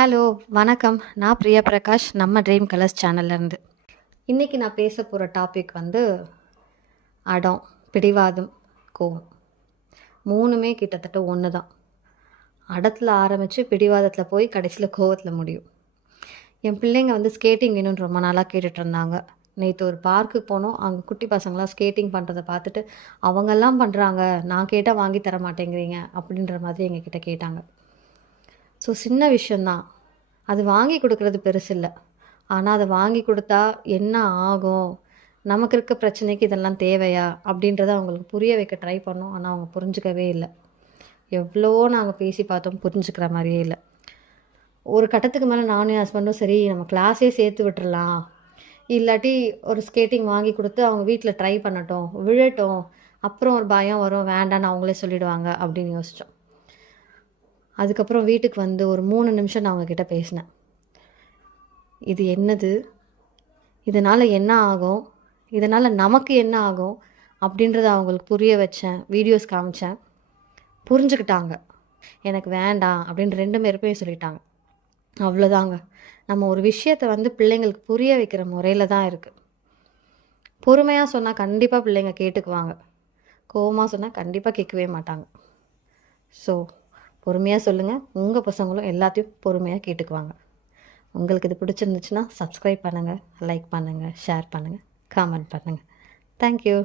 Hello, வணக்கம். நான் பிரியா பிரகாஷ். நம்ம ட்ரீம் கலர்ஸ் சேனல்லேருந்து. இன்றைக்கி நான் பேச போகிற டாபிக் வந்து அடம், பிடிவாதம், கோவம். 3மே கிட்டத்தட்ட ஒன்று தான். அடத்தில் ஆரம்பித்து பிடிவாதத்தில் போய் கடைசியில் கோவத்தில் முடியும். என் பிள்ளைங்க வந்து ஸ்கேட்டிங் வேணும்னு ரொம்ப நாளாக கேட்டுட்டு இருந்தாங்க. நேற்று ஒரு பார்க்குக்கு போனோம். அங்கே குட்டி பசங்களாம் ஸ்கேட்டிங் பண்ணுறதை பார்த்துட்டு, அவங்கெல்லாம் பண்ணுறாங்க, நான் கேட்டால் வாங்கி தர மாட்டேங்கிறீங்க அப்படின்ற மாதிரி எங்ககிட்ட கேட்டாங்க. ஸோ சின்ன விஷயந்தான், அது வாங்கி கொடுக்குறது பெருசு இல்லை. ஆனால் அதை வாங்கி கொடுத்தா என்ன ஆகும், நமக்கு இருக்க பிரச்சனைக்கு இதெல்லாம் தேவையா அப்படின்றத அவங்களுக்கு புரிய வைக்க ட்ரை பண்ணோம். ஆனால் அவங்க புரிஞ்சுக்கவே இல்லை. எவ்வளோ நாங்கள் பேசி பார்த்தோம், புரிஞ்சுக்கிற மாதிரியே இல்லை. ஒரு கட்டத்துக்கு மேலே நானும் என் ஹஸ்பண்டும் சரி நம்ம கிளாஸே சேர்த்து விட்டுறலாம், இல்லாட்டி ஒரு ஸ்கேட்டிங் வாங்கி கொடுத்து அவங்க வீட்டில் ட்ரை பண்ணட்டும், விழட்டும், அப்புறம் ஒரு பயம் வரும், வேண்டான்னு அவங்களே சொல்லிடுவாங்க அப்படின்னு யோசித்தோம். அதுக்கப்புறம் வீட்டுக்கு வந்து ஒரு 3 நிமிஷம் நான் அவங்கக்கிட்ட பேசினேன். இது என்னது, இதனால் என்ன ஆகும், இதனால் நமக்கு என்ன ஆகும் அப்படின்றத அவங்களுக்கு புரிய வச்சேன். வீடியோஸ் காமிச்சேன், புரிஞ்சுக்கிட்டாங்க. எனக்கு வேண்டாம் அப்படின்னு 2 பேருமே சொல்லிட்டாங்க. அவ்வளோதாங்க. நம்ம ஒரு விஷயத்தை வந்து பிள்ளைங்களுக்கு புரிய வைக்கிற முறையில் தான் இருக்குது. பொறுமையாக சொன்னால் கண்டிப்பாக பிள்ளைங்க கேட்டுக்குவாங்க, கோவமாக சொன்னால் கண்டிப்பாக கேட்கவே மாட்டாங்க. ஸோ பொறுமையாக சொல்லுங்கள், உங்கள் பசங்களும் எல்லாத்தையும் பொறுமையாக கேட்டுக்குவாங்க. உங்களுக்கு இது பிடிச்சிருந்துச்சுன்னா சப்ஸ்கிரைப் பண்ணுங்கள், லைக் பண்ணுங்கள், ஷேர் பண்ணுங்கள், கமெண்ட் பண்ணுங்கள். தேங்க்யூ.